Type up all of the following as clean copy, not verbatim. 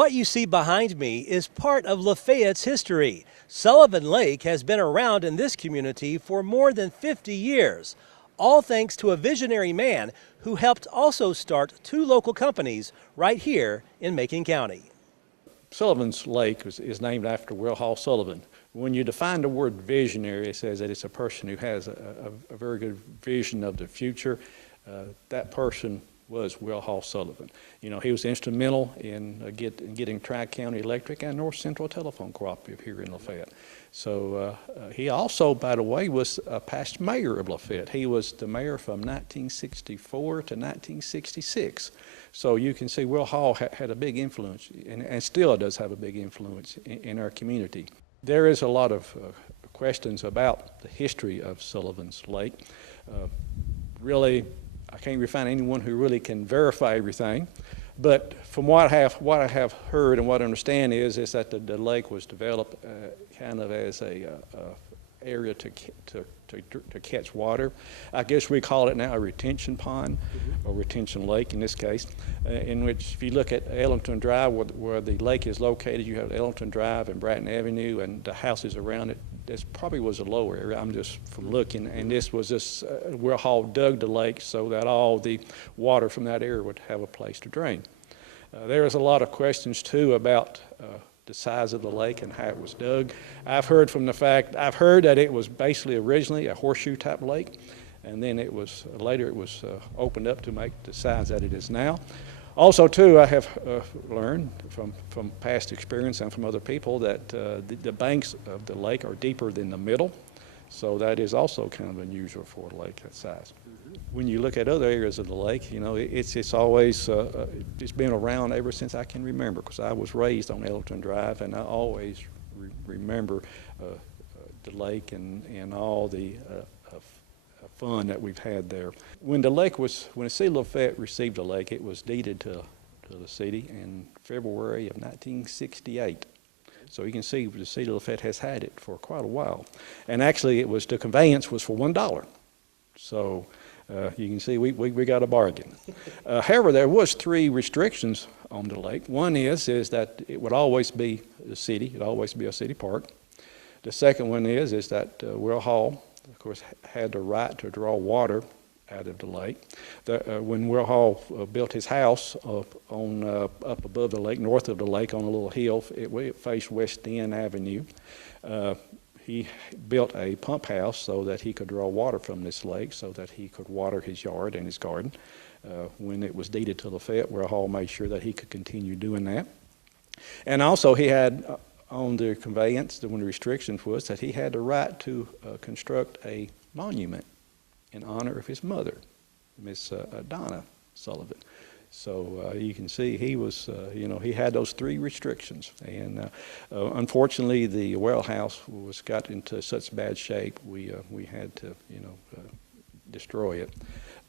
What you see behind me is part of Lafayette's history. Sullivan Lake has been around in this community for more than 50 years, all thanks to a visionary man who helped also start two local companies right here in Macon County. Sullivan's Lake is named after Will Hall Sullivan. When you define the word visionary, it says that it's a person who has a very good vision of the future. That person was Will Hall Sullivan. You know, he was instrumental in getting Tri-County Electric and North Central Telephone Cooperative here in Lafayette. So he also, by the way, was a past mayor of Lafayette. He was the mayor from 1964 to 1966. So you can see Will Hall had a big influence and still does have a big influence in our community. There is a lot of questions about the history of Sullivan's Lake. Really, I can't really find anyone who really can verify everything, but from what I have heard and what I understand is that the lake was developed kind of as a area to catch water. I guess we call it now a retention pond, or retention lake in this case, in which if you look at Ellington Drive where the lake is located, you have Ellington Drive and Bratton Avenue and the houses around it. This probably was a lower area, I'm just from looking, and this was just Will Hall dug the lake so that all the water from that area would have a place to drain. There is a lot of questions too about the size of the lake and how it was dug. I've heard that it was basically originally a horseshoe type lake, and then later it was opened up to make the size that it is now. Also too, I have learned from past experience and from other people that the banks of the lake are deeper than the middle, so that is also kind of unusual for a lake that size. When you look at other areas of the lake, you know, it's always it's been around ever since I can remember, because I was raised on Ellington Drive, and I always remember the lake and all the fun that we've had there. When the city of Lafayette received the lake, it was deeded to the city in February of 1968. So you can see the city of Lafayette has had it for quite a while. And actually the conveyance was for $1. So you can see we got a bargain. However, there was 3 restrictions on the lake. One is that it would always be the city, it'd always be a city park. The second one is that Will Hall, of course, had the right to draw water out of the lake. When Will Hall built his house up above the lake, north of the lake on a little hill, it faced West End Avenue. He built a pump house so that he could draw water from this lake so that he could water his yard and his garden. When it was deeded to Lafayette, Will Hall made sure that he could continue doing that. And also he had on the conveyance, one of the restrictions was that he had the right to construct a monument in honor of his mother, Miss Donna Sullivan. So you can see he was, you know, he had those 3 restrictions, and unfortunately the well house got into such bad shape we had to, you know, destroy it.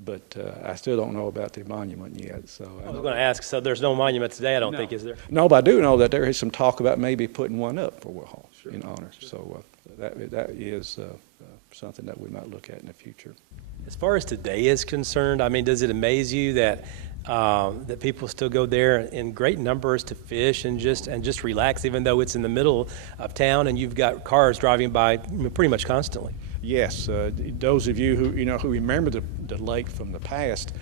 But I still don't know about the monument yet. So I was going to ask, so there's no monument today, I don't think, is there? No, but I do know that there is some talk about maybe putting one up for Will Hall in honor. Sure. So that is something that we might look at in the future. As far as today is concerned, I mean, does it amaze you that that people still go there in great numbers to fish and just relax, even though it's in the middle of town and you've got cars driving by pretty much constantly? Yes, those of you who remember the lake from the past,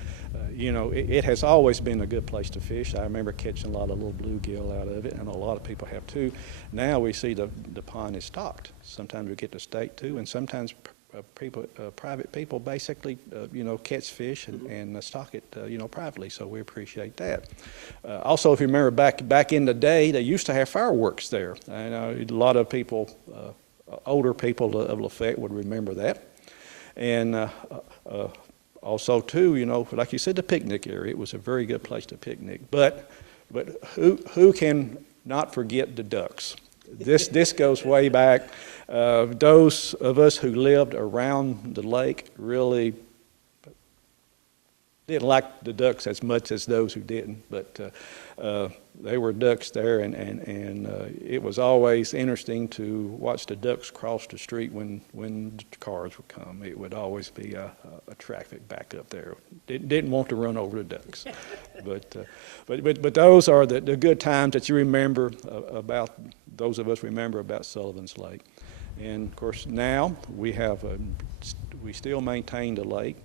you know, it has always been a good place to fish. I remember catching a lot of little bluegill out of it, and a lot of people have too. Now we see the pond is stocked. Sometimes we get the state too, and sometimes private people basically, you know, catch fish and stock it, you know, privately. So we appreciate that. Also, if you remember back in the day, they used to have fireworks there. I know a lot of people, older people of Lafayette would remember that. And also too, you know, like you said, the picnic area, it was a very good place to picnic. But who can not forget the ducks? This goes way back. Those of us who lived around the lake really didn't like the ducks as much as those who didn't. But ducks there, and it was always interesting to watch the ducks cross the street when the cars would come. It would always be a traffic back up there. Didn't want to run over the ducks, but those are the good times that you remember about. Those of us remember about Sullivan's Lake, and of course now we still maintain the lake.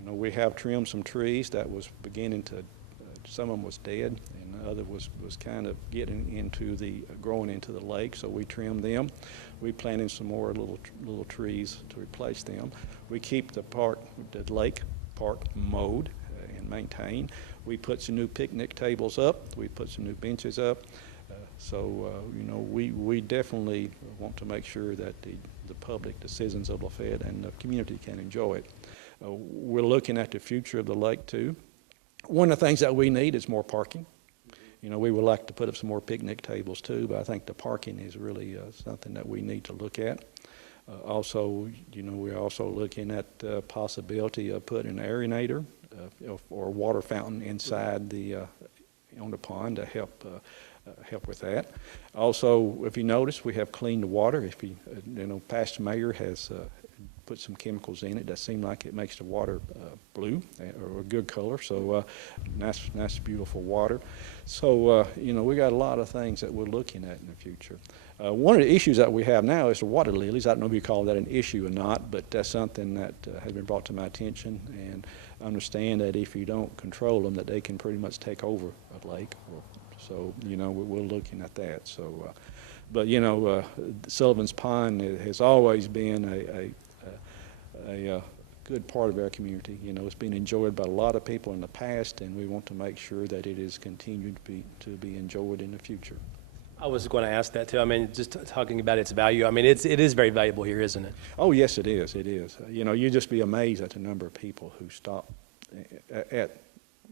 You know, we have trimmed some trees that was beginning to. Some of them was dead, and the other was kind of growing into the lake. So we trimmed them. We planted some more little trees to replace them. We keep the lake park mowed and maintained. We put some new picnic tables up. We put some new benches up. You know, we definitely want to make sure that the public, the citizens of Lafayette, and the community can enjoy it. We're looking at the future of the lake too. One of the things that we need is more parking. You know, we would like to put up some more picnic tables too, but I think the parking is really something that we need to look at. Also, you know, we're also looking at the possibility of putting an aerator or a water fountain inside on the pond to help with that. Also, if you notice, we have cleaned the water. You know, past mayor has put some chemicals in it that seem like it makes the water blue or a good color. So nice, beautiful water. So you know, we got a lot of things that we're looking at in the future. One of the issues that we have now is the water lilies. I don't know if you call that an issue or not, but that's something that has been brought to my attention. And understand that if you don't control them, that they can pretty much take over a lake. So you know, we're looking at that. So, but you know, Sullivan's Pond has always been a good part of our community. You know, it's been enjoyed by a lot of people in the past, and we want to make sure that it is continued to be enjoyed in the future. I was going to ask that too. I mean, just talking about its value. I mean, it is very valuable here, isn't it? Oh yes, it is. It is. You know, you'd just be amazed at the number of people who stop at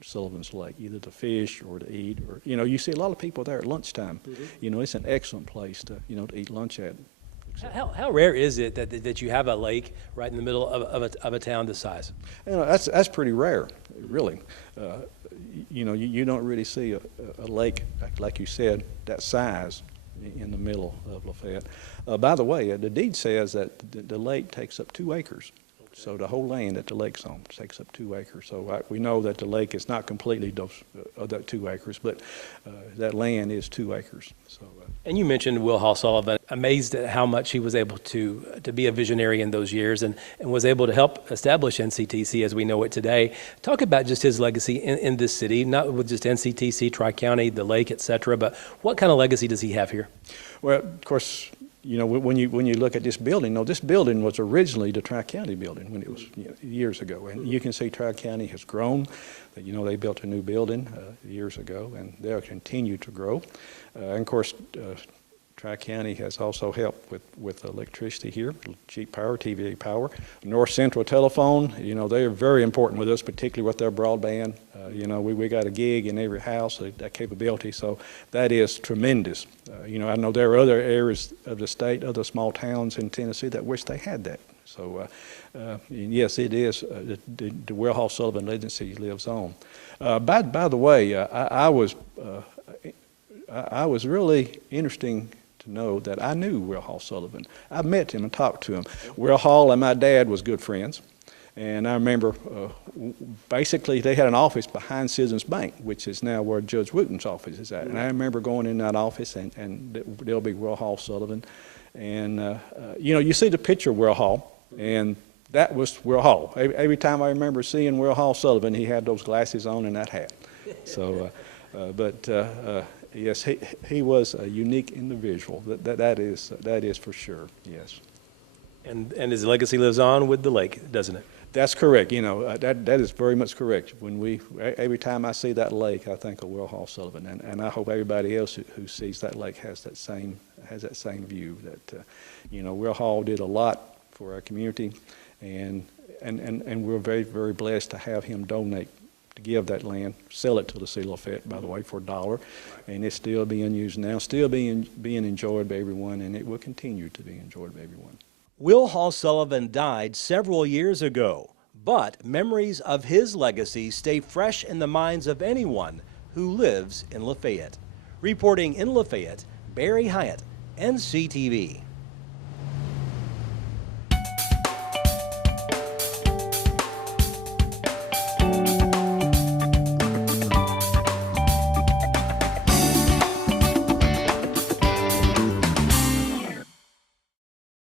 Sullivan's Lake, either to fish or to eat, or you know, you see a lot of people there at lunchtime. Mm-hmm. You know, it's an excellent place to eat lunch at. How rare is it that you have a lake right in the middle of a town this size? You know, that's pretty rare, really. You know, you don't really see a lake, like you said, that size in the middle of Lafayette. By the way, the deed says that the lake takes up 2 acres. So the whole land that the lake's on takes up 2 acres. So we know that the lake is not completely that 2 acres, but that land is 2 acres. So. And you mentioned Will Hall Sullivan. Amazed at how much he was able to be a visionary in those years, and was able to help establish NCTC as we know it today. Talk about just his legacy in this city, not with just NCTC, Tri-County, the lake, et cetera, but what kind of legacy does he have here? Well, of course, you know, when you look at this building, this building was originally the Tri-County building when it was years ago, and you can see Tri-County has grown. You know, they built a new building years ago, and they'll continue to grow. And of course, Tri-County has also helped with electricity here, cheap power, TVA power. North Central Telephone, you know, they are very important with us, particularly with their broadband. You know, we got a gig in every house, that capability, so that is tremendous. You know, I know there are other areas of the state, other small towns in Tennessee that wish they had that. So, yes, it is, the Will Hall Sullivan legacy lives on. By the way, I was really interesting to know that I knew Will Hall Sullivan. I met him and talked to him. Will Hall and my dad was good friends. And I remember, basically, they had an office behind Citizens Bank, which is now where Judge Wooten's office is at. And I remember going in that office, and there'll be Will Hall Sullivan. And, you know, you see the picture of Will Hall, and that was Will Hall. Every time I remember seeing Will Hall Sullivan, he had those glasses on and that hat. So, yes, he was a unique individual. That is for sure, yes. And his legacy lives on with the lake, doesn't it? That's correct. You know, that is very much correct. Every time I see that lake, I think of Will Hall Sullivan, and I hope everybody else who sees that lake has that same view. That you know, Will Hall did a lot for our community, and we're very, very blessed to have him donate, to give that land, sell it to the city of Lafayette, by the way, for $1, and it's still being used now, still being enjoyed by everyone, and it will continue to be enjoyed by everyone. Will Hall Sullivan died several years ago, but memories of his legacy stay fresh in the minds of anyone who lives in Lafayette. Reporting in Lafayette, Barry Hyatt, NCTV.